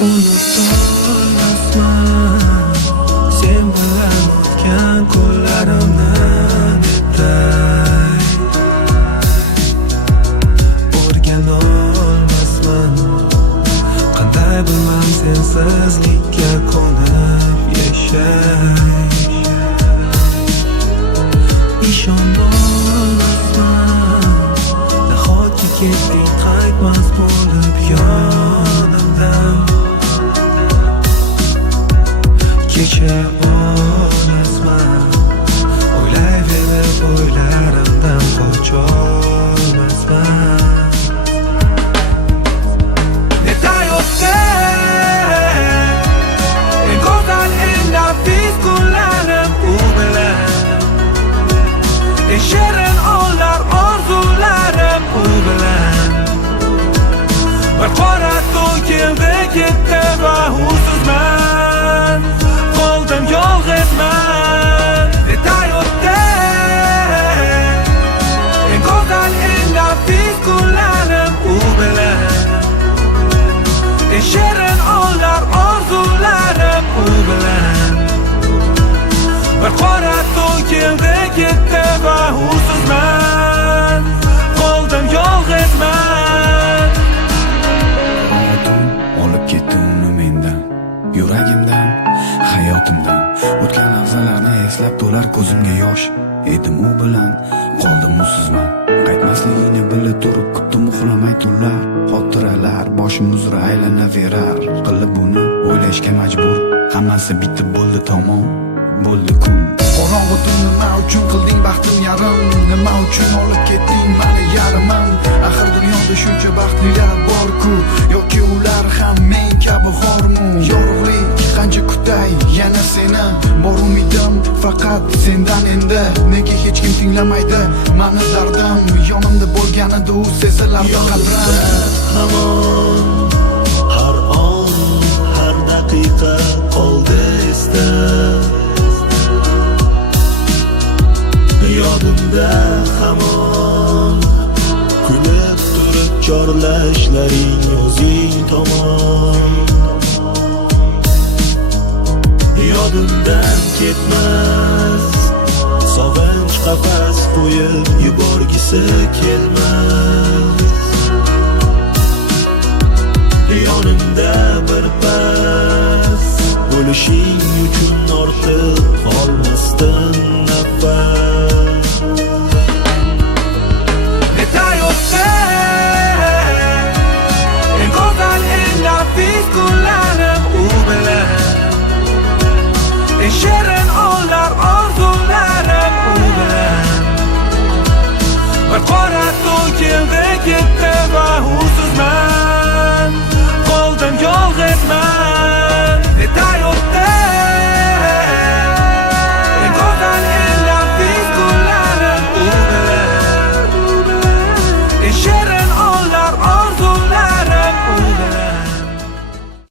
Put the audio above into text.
Unutolmasman sen bilan o'tgan kunlarimni netay. O'rganolmasman qanday bilmam sensizlikka ko'nib yashay. Ishonolmasman nahotki ketding qaytmas bo'lib yonimdan. Kecha olmasman o'ylayverib o'ylarimdan qocholmasman. Netay o'tgan eng go'zal eng nafis kunlarim u bilan. Eng shirin onlar orzularim u bilan. Bir qora to'y keldi ketdi va husizman qoldim yolg'izman. Netay o'tgan eng go'zal eng nafis kunlarim u bilan. Eng shirin onlar orzularim u bilan. Bir qora to'y keldi ketdi va husizman qoldim yolg'izman. Hayotim olib ketdi uni mendan, yuragimdan, hayotimdan. O'tgan lahzalarni eslab to'lar ko'zimga yosh. Edim u bilan, qoldim usizman. Qaytmasligini bilib turib kutdim uxlamay tunlar. Xotiralar boshim uzra aylanaverar. Qilib buni o'ylashga majbur. Hammasi bitib bo'ldi tamom, bo'ldi kun. Qorong'u tun nima uchun qilding baxtim yarim? Nima uchun olib ketding meni yarimim? Axir dunyoda shuncha baxtlilar bor-ku, yoki ular ham men kabi xormi? Yorug'lik qancha kutay yana seni, bor umidim faqat sendan endi. Nega hech kim tinglamaydi meni dardim? Yonimda bo'lganida u sezilardi qadrim. Hamon har on har daqiqa qoldi esda. Yodimda hamon kulib turib chorlashlaring o'zing tomon. Yodimdan ketmas sog'inch qafas qo'yib yuborgisi kelmas. Yonimda bir pas bo'lishing uchun ortiq olmasdan nafas. Netay o'tgan eng go'zal eng nafis kunlarim u bilan. Eng shirin onlar orzularim u bilan. Bir qora to'y keldi ketdi